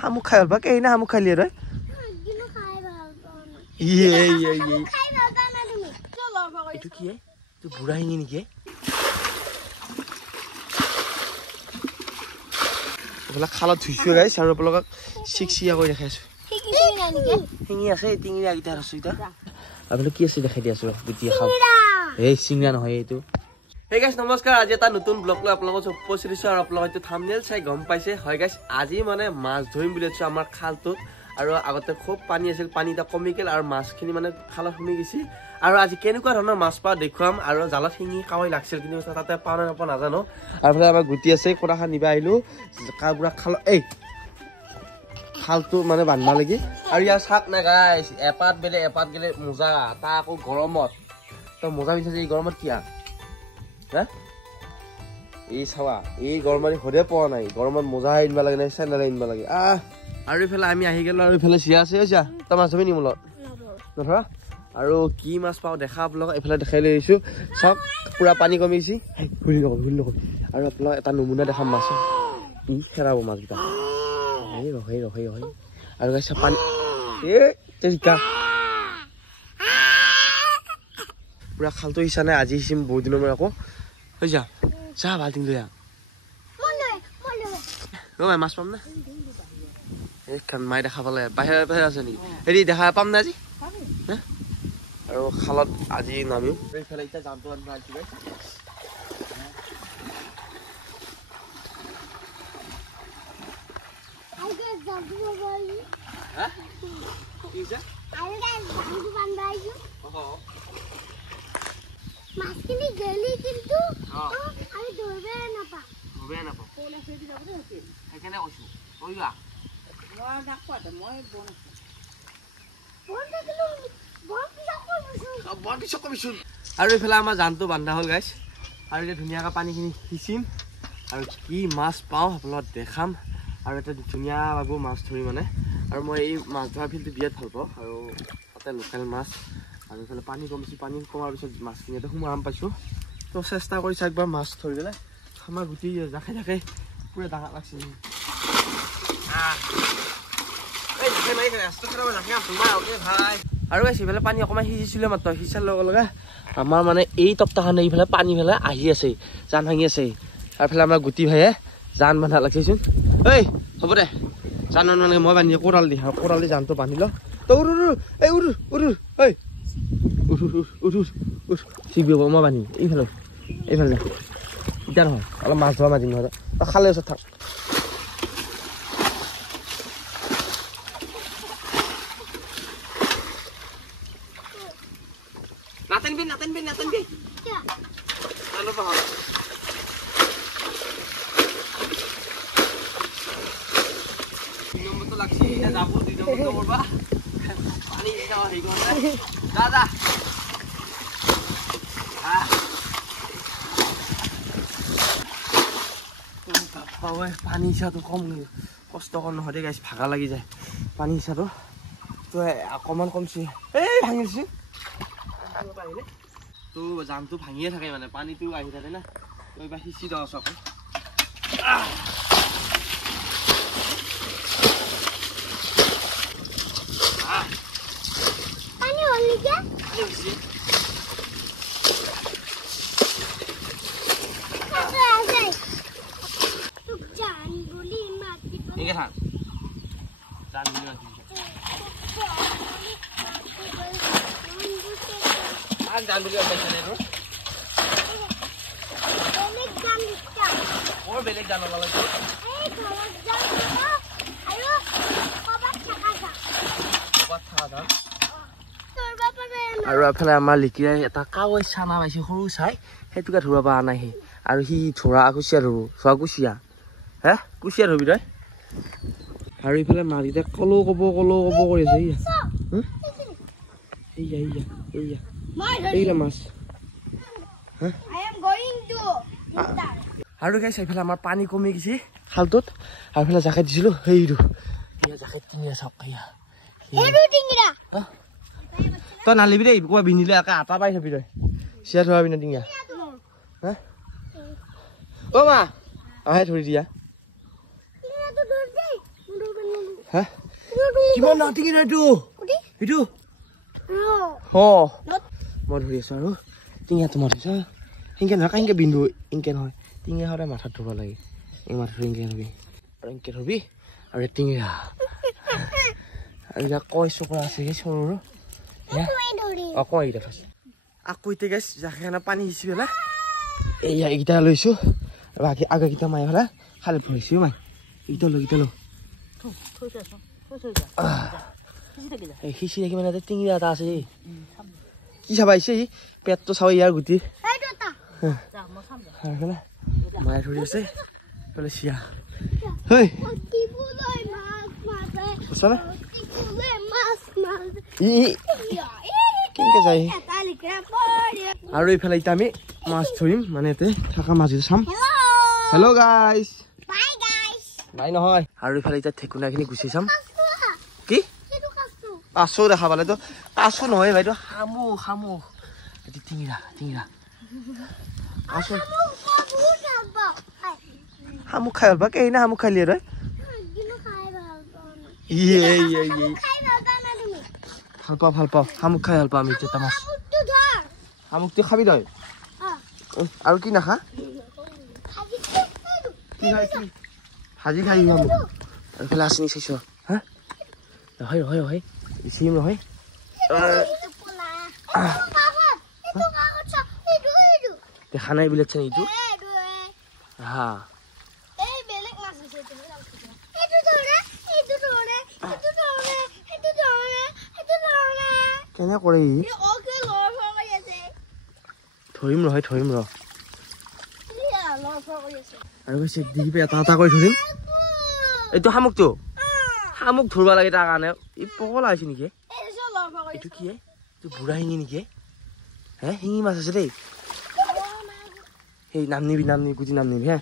শামুক খাই ভাল পা কেই না শামুক খালি তই এইটো কি তুই বুঢ়া শিঙি নেকি এইবিলাক খালত ধুইছো গাইছ আৰু আপোনালোকক চিকচিয়া কৰি দেখাই আছো শিঙি আছে টিঙিৰি আগিটা আছো এতিয়া আপোনালোক কি আছে দেখাই দি আছো গুটিয়ে খাওঁ এই চিঙৰা নহয় এইটো Hey guys, নমস্কাৰ আজি এটা নতুন ব্লগ লৈ আপোনালোকক উপস্থিত হৈছো আৰু আপোনালোকে থাম্বনেইল চাই গম পাইছে হয় গাইছ আজি মানে মাছ ধৰিম বুলি আছো আমাৰ খালটোত আৰু আগতে খুব পানী আছিল পানীটা কমি গেল আৰু মাছখিনি মানে খালত সোমাই গৈছে আৰু আজি কেনেকুৱা ধৰণৰ মাছ পা দেখুৱাম আৰু জালত শিঙি কাৱৈ লাগছিল কিন্তু তাতে পাও না নাপাও নাজানো আৰু ফালে আমাৰ গুটি আছে কোৰাখা নিবা আহিলো কাবুৰা খাল এই খালটো মানে বান্ধবা লাগি আৰু ইয়াৰ চাক না গাইছ এপাত গেলে মোজা তা আকৌ গৰমত তো মোজা পিছে এই গৰমত কিয়া এই চাৱা এই গৰমত হৰে পোৱা নাই গৰমত মোজা আনিব লাগে নাই চেন্ডেল আনিব লাগে আৰু ইফালে আমি আহি গেলো আৰু ইফালে চিয়া আছে যা তই মাছ ধৰিবি নি মোলত নধৰা আৰু কি মাছ পাওঁ দেখা আপোনালোকক এইফালে দেখাই লৈ আহিছো চাওক পুৰা পানী কমিছে ঘূৰি নকবি আৰু আপোনালোক এটা নমুনা দেখাম মাছ ই খেৰাব মাছকেইটা ৰহে আৰু গাইছা পানী পুৰা খালটো হিচা নাই আজি হিচিম বহুত দিনৰ মূৰত আকৌ হৈ যা যা বাল্টিং লৈ মাছ পাম না এইখন মায়ে দেখা পালে বাহিৰে আছে নেকি হেৰি দেখা পাম না আজি আৰু খালত আজি নামিম এইফালে এতিয়া জামটো আনিব আহিছে মাছখিনি গেলি কিন্তু আমি ধরবে না পা কোলা ফেদি যাব দে এখানে কইছো কইলা মই ডাকপা মই বন দেখিলো বন কি আৰু ইফালে আমাৰ জানটো বান্ধা হ'ল গাইছ আৰু এতিয়া ধুনীয়াকৈ পানীখিনি সিঁচিম আৰু কি মাছ পাওঁ আপোনালোকক দেখাম আৰু এটা ধুনীয়া বাবু মাছ ধৰি মানে আৰু মই এই মাছ ধৰা ফিল্ডটো বিৰাট ভাল পাওঁ আৰু তাতে লোকেল মাছ আৰু ইফালে পানী কমিছে পানী কমাৰ পিছত মাছখিনি ইয়াতে সোমাম পাইছোঁ তো চেষ্টা কৰিছে একবাৰ মাছ ধৰি পেলাই আমাৰ গুটি জাকে জাকে পুৰা ডাঙৰ লাগছে আৰু গাইছে ইফালে পানী অকণমান সিঁচিছিলে মাত্ৰ সিঁচাৰ লগে লগে আমাৰ মানে এই তপ্তাখানে এইফালে পানী ফালে আহি আছে জান ভাঙি আছে আৰু ফালে আমাৰ গুটি ভাইয়ে জান বান্ধা লাগিছেচোন ঐ হ'ব দে জান মানে মই বান্ধি কোৰাল দি জানটো বান্ধি ল তই উৰু ঐ ঠিক হ'ব মই বান্ধিম এইফালে এতিয়া নহয় অলপ মাছ ধৰা মাতিম নহয় তই খালে ওচৰত থাক নাটানবি অলপ নম্বৰটো লাগছে এতিয়া যাব 2 নম্বৰটো কৰবা পানী যাও হেৰি কৰা দাদা পানী হিচাটো কম কষ্ট কম নহয় দেই গাইছ ভাগা লাগি যায় পানী হিচাটো তো অকণমান কমছে এই ভাঙিছে তো জামটো ভাঙিয়ে থাকে মানে পানীটো আহি থাকে না তো এইবাৰ সিঁচি দিওঁ আছো আকৌ জান বুলি পাইছে নে তোৰ বেলেগ জান লাগে আৰু এফালে আমাৰ লিকিৰাই এটা কাৱৈ চানা পাইছে সৰু চাই সেইটোকে ধৰিব পৰা নাই সি আৰু সি ধৰা কুচিয়া ধৰিব চোৱা কুচিয়া কুচিয়া ধৰিবি তই আৰু ইফালে মাৰিতে কলো কব কৰি আছে এইয়া মাছ আৰু গাইছ এইফালে আমাৰ পানী কমি গৈছে খালটোত আৰু এইফালে জাকেট দিছিলো সেইটো জাকেট টিঙিৰা চাওক তই নালিবি দেই ক'ৰবাত বিন্ধিলে একে আটা পাই থবি তই চিৰা ধৰাবি না টিঙিৰা অ' মা আহে ধৰি দিয়া হা কিমান না টিঙি এইটো এইটো অ মই ধৰি আছো আৰু টিঙা তোমাৰ ধৰিছা ইনকে নহয় কাইনকে বিন্দু ইনকে নহয় টিঙা হৰে মাথাত ধৰিব লাগে এই মাথাটো ইনকে ধৰিবি আৰু ইনকে ধৰিবি আৰু টিঙা আৰু ইয়াক কয় চকৰা আছে সেই সৰু আকৌ এইকেইটা থৈছো আকৌ এতিয়া গাইছ জাখানা পানী সিঁচি পেলা এইয়া এইকেইটা লৈছো আৰু আগৰকেইটা মায়ে পেলা খালি ভৰিছো মাই এইকেইটা লো সিঁচি থাকি মানে টিঙিৰা এটা আছে কি চাবা আহিছে পেটটো চাব ইয়াৰ গুটি মায়ে ধৰি আছে বোলে চিয়া হেই কেনেকে যায় আৰু এইফালে এতিয়া আমি মাছ ধৰিম মানে ইয়াতে থকা মাছ চাম হেল্ল' গাইজ বাই নহয় আৰু এইফালে এতিয়া ঠেকুনাখিনি গুচি চাম কি কাছো দেখা পালেতো কাছো নহয় বাইদেউ শামুক এইটো টিঙিৰা কাছো শামুক খাই ভাল পা কেই না শামুক খালি তই ভাল পাওঁ শামুক খাই ভাল পাওঁ আমি এতিয়া মাছ শামুকটো খাবি তই আৰু কি নাখা কি খাই কি ভাজি খাই শামুক আৰু এইফালে আছে নি চাইছ হা হয় চিম নহয় দেখা নাই বোলে এইটো হা কেনে কৰে ধৰিম ৰ আৰু কৈছে দিবি এটা কৰি ধৰিম এইটো শামুকটো শামুক ধৰিব লাগে তাৰ কাৰণে ই পগলা হৈছে নেকি এইটো কি এইটো বুঢ়া শিঙি নেকি হে শিঙি মাছ আছে দেই সেই নাম নিবি গুটি নাম নিবি হে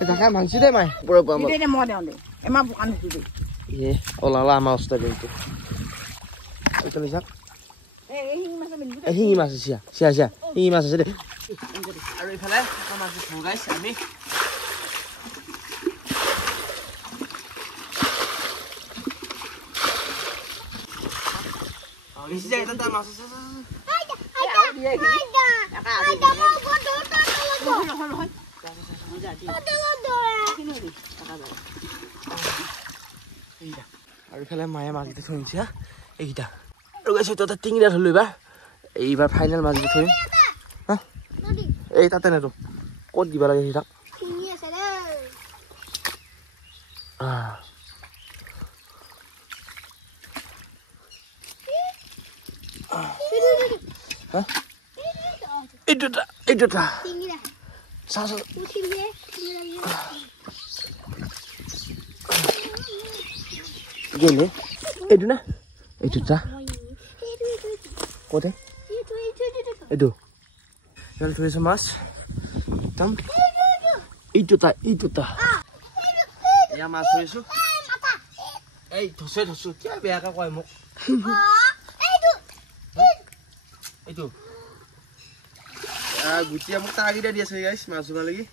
দেখা মানছি দেই মাই ওলালা আমাৰ ওচৰত এইটো এইফালে যাক শিঙি মাছ আছে চিয়া শিঙি মাছ আছে দেই আৰু এইফালে মাছ ভগাইছে আমি আৰু ইফালে মায়ে মাছকেইটা থৈছে এইকেইটা আৰু গৈছে তই টিঙিৰা ধৰিলো এইবাৰ ফাইনেল মাছকেইটা থৰিম হা এই তাতে নেতো ক'ত দিব লাগে সেইটাক এইটা গেলে এইটো না এইটা ক'তে এইটো থৈছো মাছ একদম এইটোটা এয়া মাছ ধৰিছো এই ধৰছো কিয় বেয়াকে কয় মোক এইটো গুটিয়া মোক তাগিটা দি আছে গাইছ মাছ ধৰা লাগি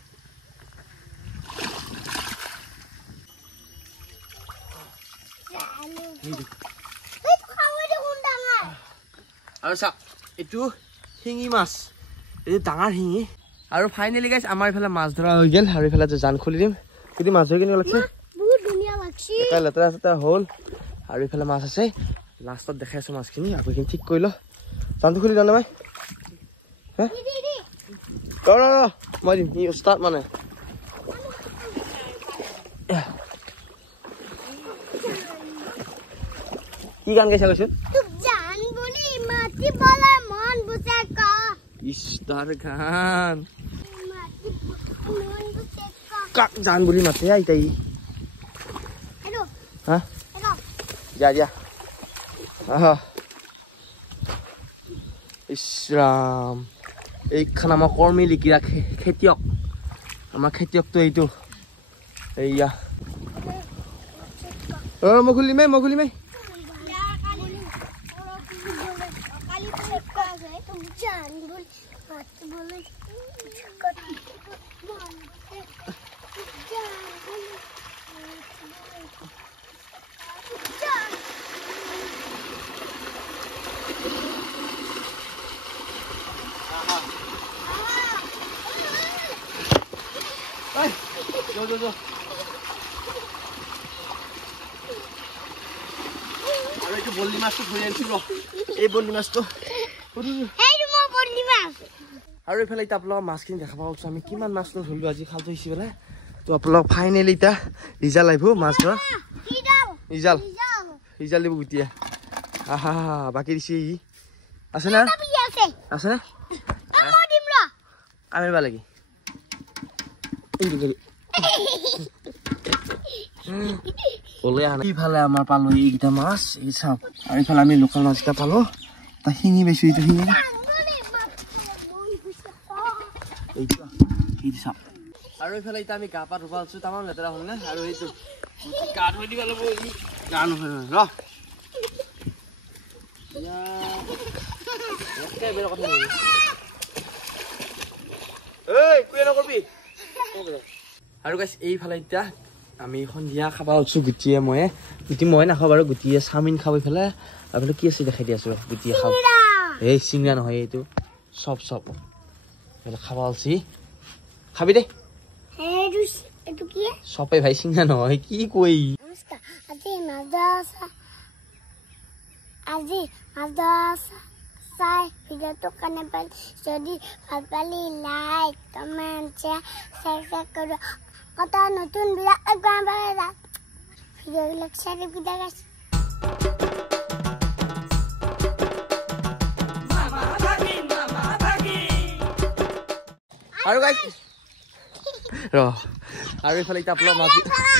আৰু চা এইটো শিঙি মাছ এইটো ডাঙৰ শিঙি আৰু ফাইনেলি গাইছ আমাৰ এইফালে মাছ ধৰা হৈ গ'ল আৰু এইফালে জান খুলি দিম যদি মাছ ধৰি কেনেকুৱা লাগছে এটা লেতেৰা হ'ল আৰু এইফালে মাছ আছে লাষ্টত দেখাই আছো মাছখিনি আকৌ এইখিনি ঠিক কৰি ল জানটো খুলি দানে মাই মই দিম ষ্টাৰ্ট মানে কি গান গাইছা কৈছো ইষ্টাৰ গান কাক জান বুলি মাতে আইতাই হা যা ইছৰাম এইখন আমাৰ কৰ্মী লিখিৰা খেতিয়ক আমাৰ খেতিয়কটো এইটো এইয়া মই খুলিমেই আৰু এইটো বল্লি মাছটো ধৰি আনিছো ৰ এই বল্লি মাছটো আৰু এইফালে এতিয়া আপোনালোকৰ মাছখিনি দেখা পাব আমি কিমান মাছ ধৰিলো আজি খালটো হিচি পেলাই তো আপোনালোক ফাইনেলি এতিয়া ৰিজাল্ট আহিব মাছ ধৰা ৰিজাল্ট দিব গুটিয়া আহা বাকী দিছে ই আছে না আছে আনিবা লাগি ওলাই আনা ইফালে আমাৰ পালো এইকেইটা মাছ এই চাওক আৰু ইফালে আমি লোকেল মাছকেইটা পালো তা শিঙি বেছি এইটো শিঙি আৰু এইফালে এতিয়া আমি গা পা ধুব আছো তামাম লেতেৰা হ'ল নে আৰু এইটো গা ধুই দিব লাগিব গা নহয় ৰ আৰু গাইছ এইফালে এতিয়া আমি সন্ধিয়া খাব আছো গুটিয়ে মই নাখাওঁ বাৰু গুটিয়ে চাওমিন খাব এইফালে আপোনালোকে কি আছে দেখাই দি আছো গুটিয়ে খাব এই চিঙৰা নহয় এইটো চব খাব আলছি খাবি দে চপে ভাই চিঙৰা নহয় কি কই আজি চাই ভিডিঅ'টো কাৰণে পাল যদি ভাল পালি লাইক কমেণ্ট শ্বেয়াৰ কৰো কত নতুন ভিডিঅ' ভিডিঅ'বিলাক চাই বিদায় গাইছ আৰু গাইছ ৰ আৰু এইফালে এতিয়া আপোনালোক মাছ